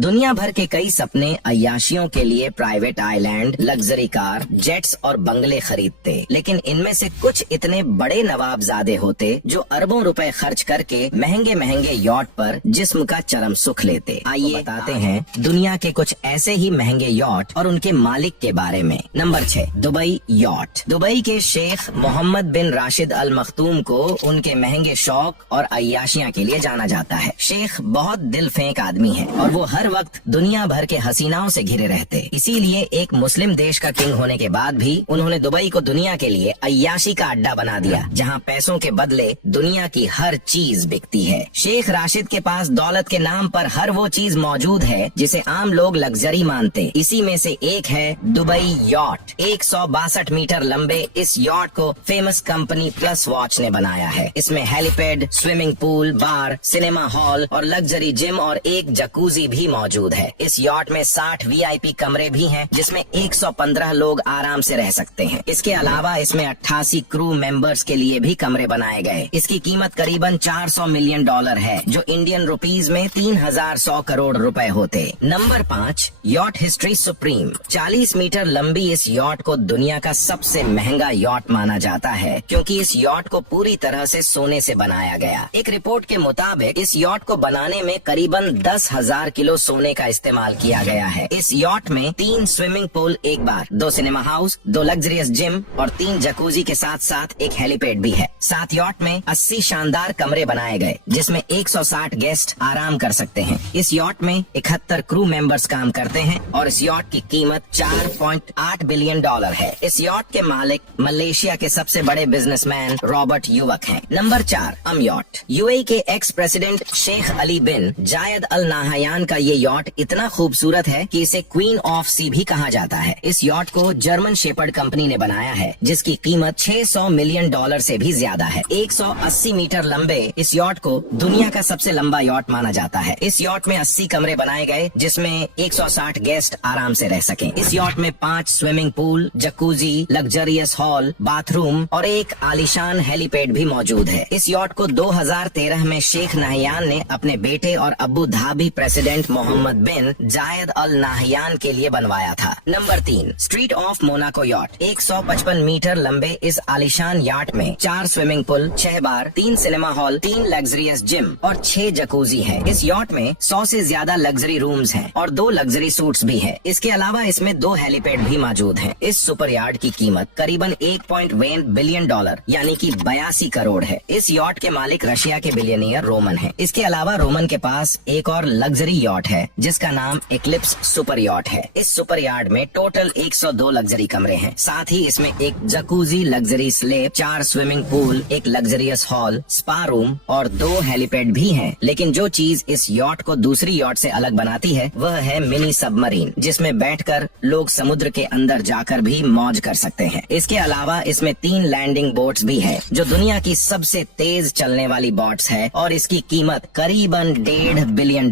दुनिया भर के कई सपने अय्याशियों के लिए private island, luxury car, jets और बंगले खरीदते, लेकिन इनमें से कुछ इतने बड़े नवाबजादे होते जो अरबों रुपए खर्च करके महंगे महंगे यॉट पर जिस्म का चरम सुख लेते। आइए बताते हैं दुनिया के कुछ ऐसे ही महंगे यॉट और उनके मालिक के बारे में। Number 6, Dubai yacht. दुबई के शेख मोहम्मद बिन राशिद अल मखतूम को उनके महंगे शौक और अय्याशियाँ के लिए जाना जाता है। शेख बहुत दिल फेंक आदमी है और वो हर वक्त दुनिया भर के हसीनाओं से घिरे रहते। इसीलिए एक मुस्लिम देश का किंग होने के बाद भी उन्होंने दुबई को दुनिया के लिए अय्याशी का अड्डा बना दिया, जहां पैसों के बदले दुनिया की हर चीज बिकती है। शेख राशिद के पास दौलत के नाम पर हर वो चीज मौजूद है जिसे आम लोग लग्जरी मानते। इसी में से एक है दुबई यॉट। 162 मीटर लंबे इस यॉट को फेमस कंपनी प्लस वॉच ने बनाया है। इसमें हेलीपैड, स्विमिंग पूल, बार, सिनेमा हॉल और लग्जरी जिम और एक जकूजी भी मौजूद है। इस यॉट में 60 VIP कमरे भी हैं, जिसमें 115 लोग आराम से रह सकते हैं। इसके अलावा इसमें 88 क्रू मेंबर्स के लिए भी कमरे बनाए गए। इसकी कीमत करीबन $400 मिलियन है, जो इंडियन रुपीज में 3100 करोड़ रुपए होते। Number 5, yacht history supreme. 40 metre लंबी इस यॉट को दुनिया का सबसे महंगा यॉट माना जाता है, क्योंकि इस यॉट को पूरी तरह से सोने से बनाया गया। एक रिपोर्ट के मुताबिक इस यॉट को बनाने में करीबन 10,000 किलो सोने का इस्तेमाल किया गया है। इस यॉट में 3 स्विमिंग पूल, एक बार, 2 सिनेमा हाउस, 2 लग्जरियस जिम और 3 जकूजी के साथ साथ एक हेलीपैड भी है। साथ यॉट में 80 शानदार कमरे बनाए गए, जिसमें 160 गेस्ट आराम कर सकते हैं। इस यॉट में 71 क्रू मेंबर्स काम करते हैं और इस यॉट की कीमत $4.8 बिलियन है। इस यॉट के मालिक मलेशिया के सबसे बड़े बिजनेसमैन रॉबर्ट युवक हैं। Number 4, yacht. UAE के एक्स प्रेसिडेंट शेख अली बिन जायद अल नाहयान का ये यॉट इतना खूबसूरत है कि इसे क्वीन ऑफ सी भी कहा जाता है। इस यॉट को जर्मन शेपर्ड कंपनी ने बनाया है, जिसकी कीमत $600 मिलियन से भी ज्यादा है। 180 मीटर लंबे इस यॉट को दुनिया का सबसे लंबा यॉट माना जाता है। इस यॉट में 80 कमरे बनाए गए, जिसमें 160 गेस्ट आराम से रह सकें। इस यॉट में 5 swimming pool, jacuzzi, luxurious hall, bathroom और एक आलीशान हेलीपैड भी मौजूद है। इस यॉट को 2013 में शेख नाहयान ने अपने बेटे और Abu Dhabi president Mohammed bin Zayed Al Nahyan के लिए बनवाया था। Number 3, street of Monaco yacht. 155 metre लंबे इस आलीशान याट में 4 swimming pool, 6 bar, 3 cinema hall, 3 luxurious gym और 6 जकूजी है। इस यॉट में 100 से ज्यादा लग्जरी रूम्स हैं और 2 लग्जरी सूट्स भी है। इसके अलावा इसमें 2 हेलीपैड भी मौजूद हैं। इस सुपर यार्ड की कीमत करीबन $1.1 बिलियन यानी कि 82 करोड़ है। इस यॉट के मालिक रशिया के बिलियनियर रोमन है। इसके अलावा रोमन के पास एक और लग्जरी यॉट है, जिसका नाम एक्लिप्स सुपर यॉट है। इस सुपर यार्ड में टोटल 102 लग्जरी कमरे हैं। साथ ही इसमें एक jacuzzi, luxury slab, 4 swimming pool, एक लग्जरियस हॉल, स्पा रूम और 2 हेलीपैड भी हैं। लेकिन जो चीज इस यॉट को दूसरी यॉट से अलग बनाती है, वह है मिनी सबमरीन, जिसमें बैठकर लोग समुद्र के अंदर जाकर भी मौज कर सकते हैं। इसके अलावा इसमें 3 लैंडिंग बोट्स भी है, जो दुनिया की सबसे तेज चलने वाली बोट्स है और इसकी कीमत करीबन $1.5 बिलियन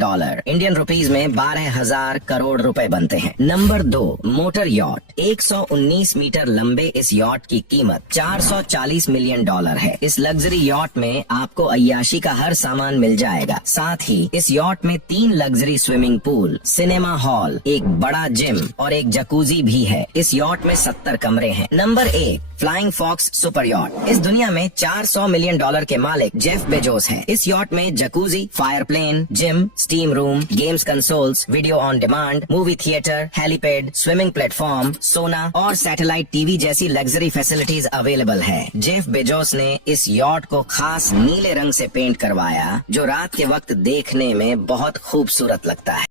इंडियन रुपीज में 12,000 करोड़ रुपए बनते हैं। Number 2, motor yacht. 119 मीटर लंबे इस यॉट की कीमत $440 मिलियन है। इस लग्जरी यॉट में आपको अय्याशी का हर सामान मिल जाएगा। साथ ही इस यॉट में 3 luxury swimming pool, cinema hall, एक बड़ा जिम और एक जकूजी भी है। इस यॉट में 70 कमरे हैं। Number 1, flying fox super yacht. इस दुनिया में $400 मिलियन के मालिक जेफ बेजोस हैं। इस यॉट में jacuzzi, fireplace, gym, steam room, games consoles, video on demand, movie theatre, helipad, swimming platform, sauna और सैटेलाइट टीवी जैसी लग्जरी फैसिलिटीज अवेलेबल है। जेफ बेजोस ने इस यॉट को खास नीले रंग से पेंट करवाया, जो रात के वक्त देखने में बहुत खूबसूरत लगता है।